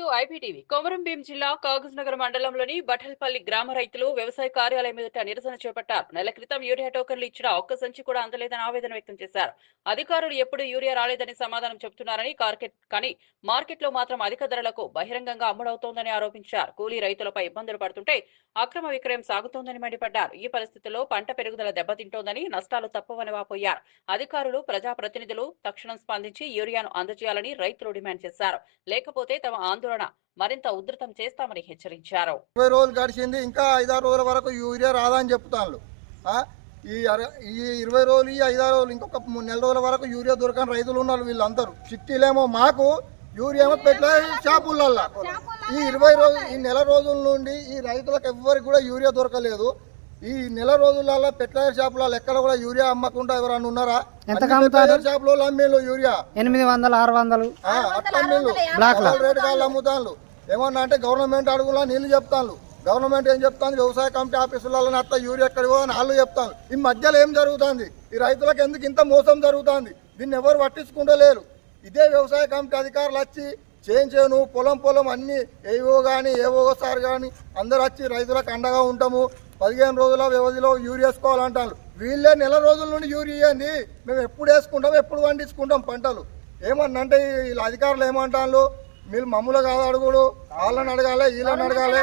To IPTV. Komaram Bheem జిల్లా కాగజ్నగర్ మండలంలోని బఠల్పల్లి గ్రామ రైతులు వ్యవసాయ కార్యాలయం ఎదుట నిరసన చేపట్టారు. నెల క్రితం యూరియా టోకన్లు ఇచ్చిన ఒక్క సంచి కూడా అందలేదని ఆవేదన వ్యక్తం చేశారు. అధికారులు ఎప్పుడు యూరియా రాలేదని సమాధానం చెబుతున్నారని కార్కెట్ కానీ మార్కెట్లో మాత్రం అధిక ధరలకు బహిరంగంగా అమ్ముడవుతోందని ఆరోపించారు. కూలీ రైతులపై ఇబ్బందులు పడుతుంటే అక్రమ విక్రయం సాగుతోందని మండిపడ్డారు. ఈ పరిస్థితుల్లో పంట పెరుగుదల దెబ్బతింటోందని నష్టాలు తప్పవని వాపోయారు. అధికారులు ప్రజాప్రతినిధులు తక్షణం స్పందించి యూరియాను అందజేయాలని రైతులు డిమాండ్ చేశారు. లేకపోతే తమ ఆందోళన మరింత ఉధృతం చేస్తామని హెచ్చరించారు. ఇరవై రోజులు గడిచింది ఇంకా ఐదారు రోజుల వరకు యూరియా రాదని చెప్తాను ఈ ఈ ఇరవై రోజులు ఈ ఐదారు రోజులు ఇంకొక మూడు నెల రోజుల వరకు యూరియా దొరకని రైతులు ఉన్నారు వీళ్ళందరూ. చిట్టీలేమో మాకు యూరియా ఏమో పెట్టలే షాపులల్లా. ఈ ఇరవై రోజులు ఈ నెల రోజుల నుండి ఈ రైతులకు ఎవ్వరికి కూడా యూరియా దొరకలేదు. ఈ నెల రోజులలో పెట్రోల్ షాపులలో ఎక్కడ కూడా యూరియా అమ్మకుండా ఎవరైనా ఉన్నారా? ఎంత షాపులో అమ్మేళ్ళు యూరియా. ఎనిమిది వందలు ఆరు వందలు. బ్లాక్లో. రేటు కాళ్ళు అమ్ముతాను ఏమన్నా అంటే గవర్నమెంట్ అడుగులా నీళ్ళు చెప్తాను గవర్నమెంట్ ఏం చెప్తాను వ్యవసాయ కమిటీ ఆఫీసులలో అత్త యూరియా ఎక్కడికో అని వాళ్ళు చెప్తాను ఈ మధ్యలో ఏం జరుగుతుంది? ఈ రైతులకు ఎందుకు ఇంత మోసం జరుగుతుంది? దీన్ని ఎవరు పట్టించుకుంటలేరు. ఇదే వ్యవసాయ కమిటీ అధికారులు వచ్చి చేయను పొలం పొలం అన్ని ఏవో కానీ ఏవో సార్ కానీ అందరు వచ్చి రైతులకు అండగా ఉంటాము. పదిహేను రోజుల వ్యవధిలో యూరియా వేసుకోవాలంటారు. వీళ్ళే నెల రోజుల నుండి యూరియా ఇవ్వండి మేము ఎప్పుడు వేసుకుంటాం ఎప్పుడు పండించుకుంటాం పంటలు. ఏమన్నంటే వీళ్ళ అధికారులు ఏమంటారు మీరు మమ్మల్ని కాదు అడుగుడు. వాళ్ళని అడగాలి వీళ్ళని అడగాలి.